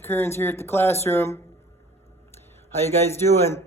Kearns here at the classroom. How you guys doing?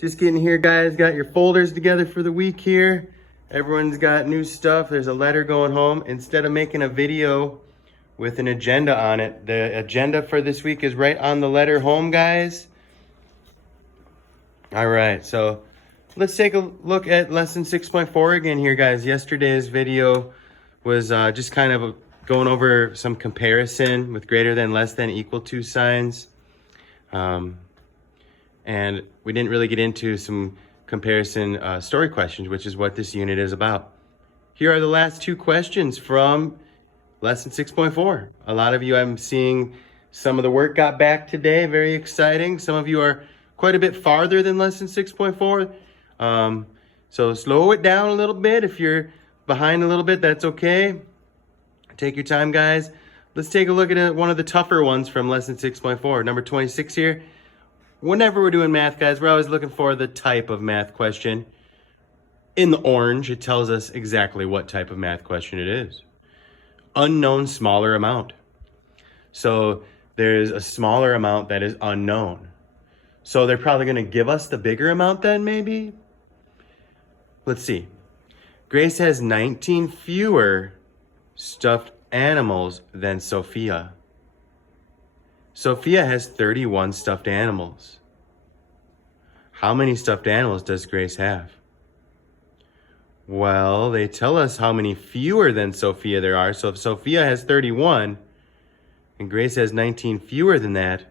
Just getting here, guys. Got your folders together for the week here. Everyone's got new stuff. There's a letter going home. Instead of making a video with an agenda on it, the agenda for this week is right on the letter home, guys. All right, so let's take a look at lesson 6.4 again here, guys. Yesterday's video was just kind of going over some comparison with greater than, less than, equal to signs. And we didn't really get into some comparison story questions, which is what this unit is about. Here are the last two questions from lesson 6.4. A lot of you, I'm seeing some of the work got back today. Very exciting. Some of you are quite a bit farther than lesson 6.4. So slow it down a little bit. If you're behind a little bit, that's okay. Take your time, guys. Let's take a look at one of the tougher ones from lesson 6.4, number 26 here. Whenever we're doing math, guys, we're always looking for the type of math question. In the orange, it tells us exactly what type of math question it is. Unknown smaller amount. So there's a smaller amount that is unknown. So they're probably going to give us the bigger amount then, maybe? Let's see. Grace has 19 fewer stuffed animals than Sophia. Sophia has 31 stuffed animals. How many stuffed animals does Grace have? Well, they tell us how many fewer than Sophia there are. So if Sophia has 31 and Grace has 19 fewer than that,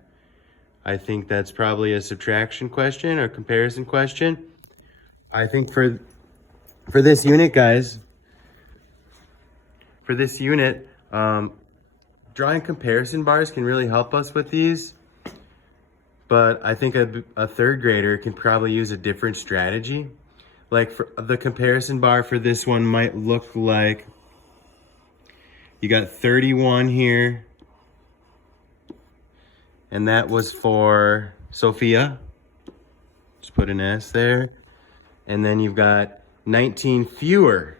I think that's probably a subtraction question or comparison question. I think for this unit, guys, drawing comparison bars can really help us with these, but I think a third grader can probably use a different strategy. Like for the comparison bar for this one might look like you got 31 here, and that was for Sophia. Just put an S there. And then you've got 19 fewer.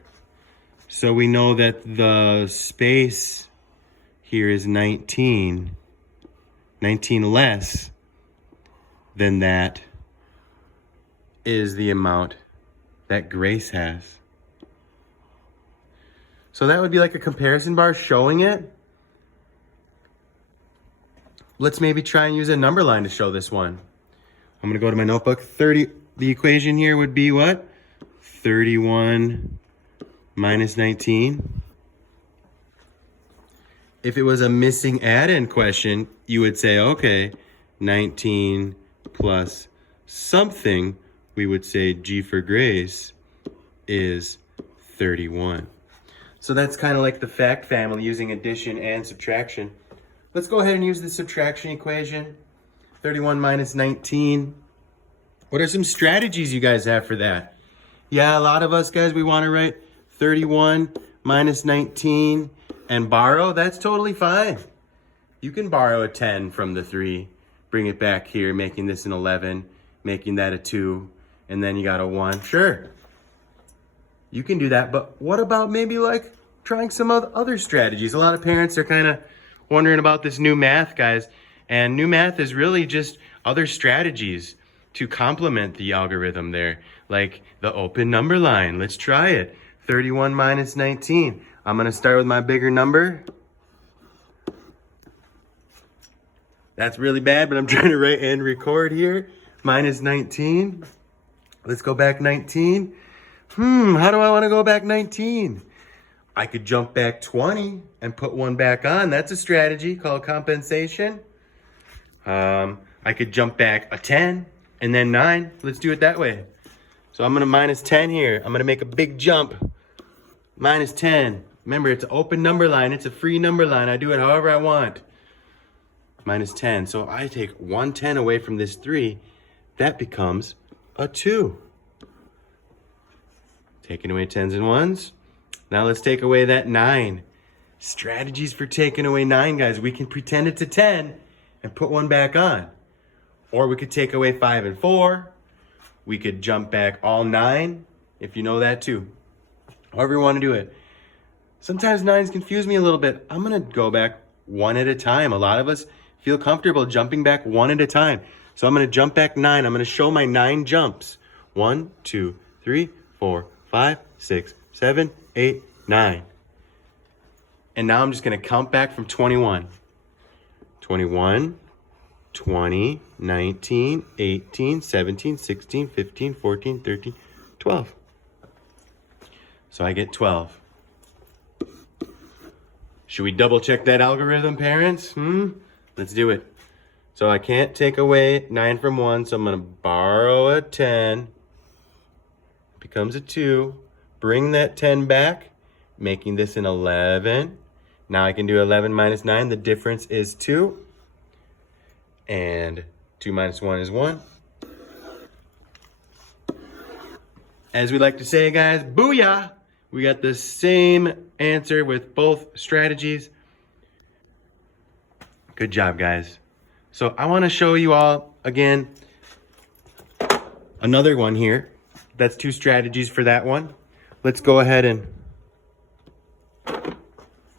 So we know that the space here is 19. 19 less than that is the amount that Grace has. So that would be like a comparison bar showing it. Let's maybe try and use a number line to show this one. I'm gonna go to my notebook. The equation here would be what? 31 minus 19. If it was a missing add-in question, you would say, okay, 19 plus something, we would say G for Grace is 31. So that's kind of like the fact family using addition and subtraction. Let's go ahead and use the subtraction equation. 31 minus 19. What are some strategies you guys have for that? Yeah, a lot of us guys, we want to write 31 minus 19 and borrow. That's totally fine. You can borrow a 10 from the 3, bring it back here, making this an 11, making that a 2, and then you got a 1. Sure, you can do that, but what about maybe like trying some other strategies? A lot of parents are kind of wondering about this new math, guys, and new math is really just other strategies to complement the algorithm there, like the open number line. Let's try it. 31 minus 19. I'm going to start with my bigger number. That's really bad, but I'm trying to write and record here. Minus 19. Let's go back 19. How do I want to go back 19? I could jump back 20 and put 1 back on. That's a strategy called compensation. I could jump back a 10 and then 9. Let's do it that way. So I'm going to minus 10 here. I'm going to make a big jump. Minus 10. Remember, it's an open number line. It's a free number line. I do it however I want. Minus 10. So I take 1 10 away from this 3. That becomes a 2. Taking away 10s and 1s. Now let's take away that 9. Strategies for taking away 9, guys. We can pretend it's a 10 and put 1 back on. Or we could take away 5 and 4. We could jump back all 9, if you know that too. However you want to do it. Sometimes 9s confuse me a little bit. I'm going to go back one at a time. A lot of us feel comfortable jumping back one at a time. So I'm going to jump back 9. I'm going to show my 9 jumps. 1, 2, 3, 4, 5, 6, 7, 8, 9. And now I'm just going to count back from 21. 21, 20, 19, 18, 17, 16, 15, 14, 13, 12. So I get 12. Should we double check that algorithm, parents? Let's do it. So I can't take away 9 from 1, so I'm going to borrow a 10. Becomes a 2. Bring that 10 back, making this an 11. Now I can do 11 minus 9. The difference is 2. And 2 minus 1 is 1. As we like to say, guys, booyah! We got the same answer with both strategies. Good job, guys. So I want to show you all, again, another one here. That's 2 strategies for that one. Let's go ahead and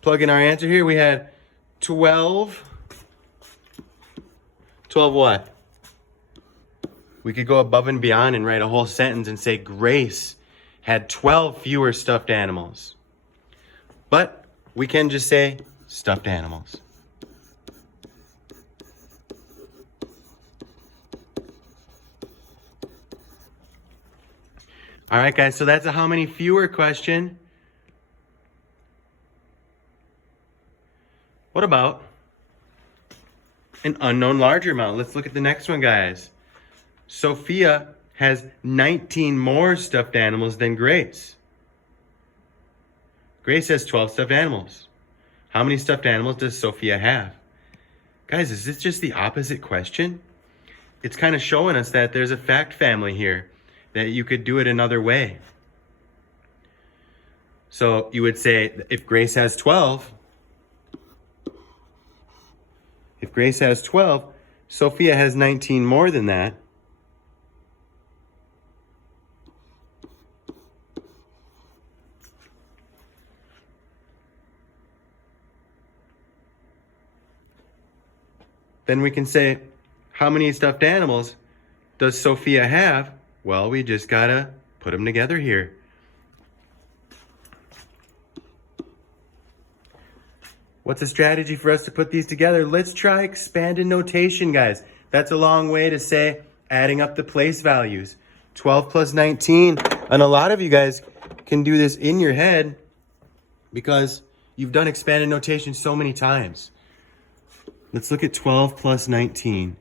plug in our answer here. We had 12. 12 what? We could go above and beyond and write a whole sentence and say Grace had 12 fewer stuffed animals. But we can just say stuffed animals. All right, guys, so that's a how many fewer question. What about an unknown larger amount? Let's look at the next one, guys. Sophia has 19 more stuffed animals than Grace. Grace has 12 stuffed animals. How many stuffed animals does Sophia have? Guys, is this just the opposite question? It's kind of showing us that there's a fact family here, that you could do it another way. So you would say if Grace has 12, Sophia has 19 more than that. Then we can say, how many stuffed animals does Sophia have? Well, we just gotta put them together here. What's a strategy for us to put these together? Let's try expanded notation, guys. That's a long way to say adding up the place values. 12 plus 19. And a lot of you guys can do this in your head because you've done expanded notation so many times. Let's look at 12 plus 19.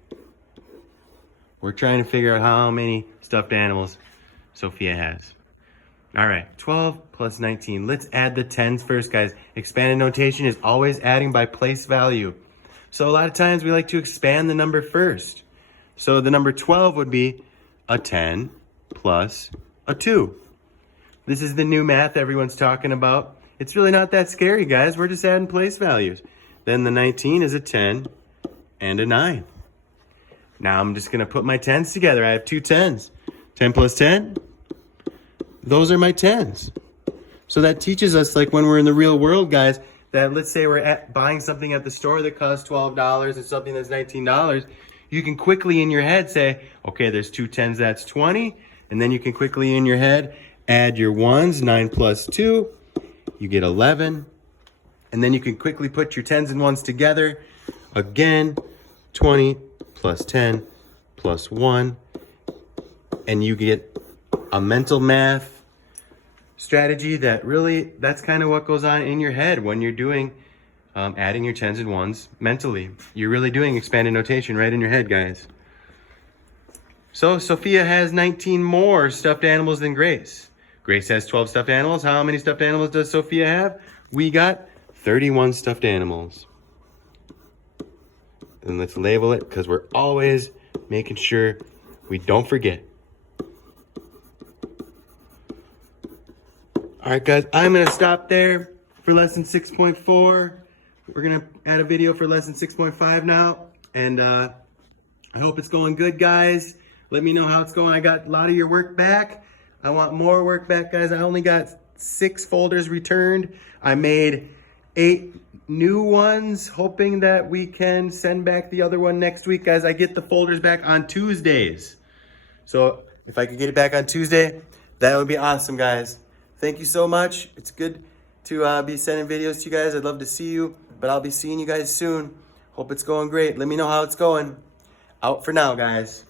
We're trying to figure out how many stuffed animals Sophia has. All right, 12 plus 19. Let's add the tens first, guys. Expanded notation is always adding by place value. So a lot of times we like to expand the number first. So the number 12 would be a 10 plus a 2. This is the new math everyone's talking about. It's really not that scary, guys. We're just adding place values. Then the 19 is a 10 and a 9. Now I'm just going to put my 10s together. I have 2 10s. 10 plus 10. Those are my 10s. So that teaches us, like when we're in the real world, guys, that let's say we're buying something at the store that costs $12 and something that's $19. You can quickly in your head say, okay, there's 2 10s, that's 20. And then you can quickly in your head add your 1s, 9 plus 2. You get 11. And then you can quickly put your 10s and 1s together. Again, 20 plus 10 plus 1. And you get a mental math strategy that really, that's kind of what goes on in your head when you're doing adding your 10s and 1s mentally. You're really doing expanded notation right in your head, guys. So Sophia has 19 more stuffed animals than Grace. Grace has 12 stuffed animals. How many stuffed animals does Sophia have? We got 31 stuffed animals. And let's label it because we're always making sure we don't forget. All right, guys, I'm going to stop there for lesson 6.4. We're going to add a video for lesson 6.5 now. And I hope it's going good, guys. Let me know how it's going. I got a lot of your work back. I want more work back, guys. I only got 6 folders returned. I made 8 new ones, hoping that we can send back the other one next week, guys. I get the folders back on Tuesdays. So if I could get it back on Tuesday, that would be awesome, guys. Thank you so much. It's good to be sending videos to you guys. I'd love to see you, but I'll be seeing you guys soon. Hope it's going great. Let me know how it's going. Out for now, guys.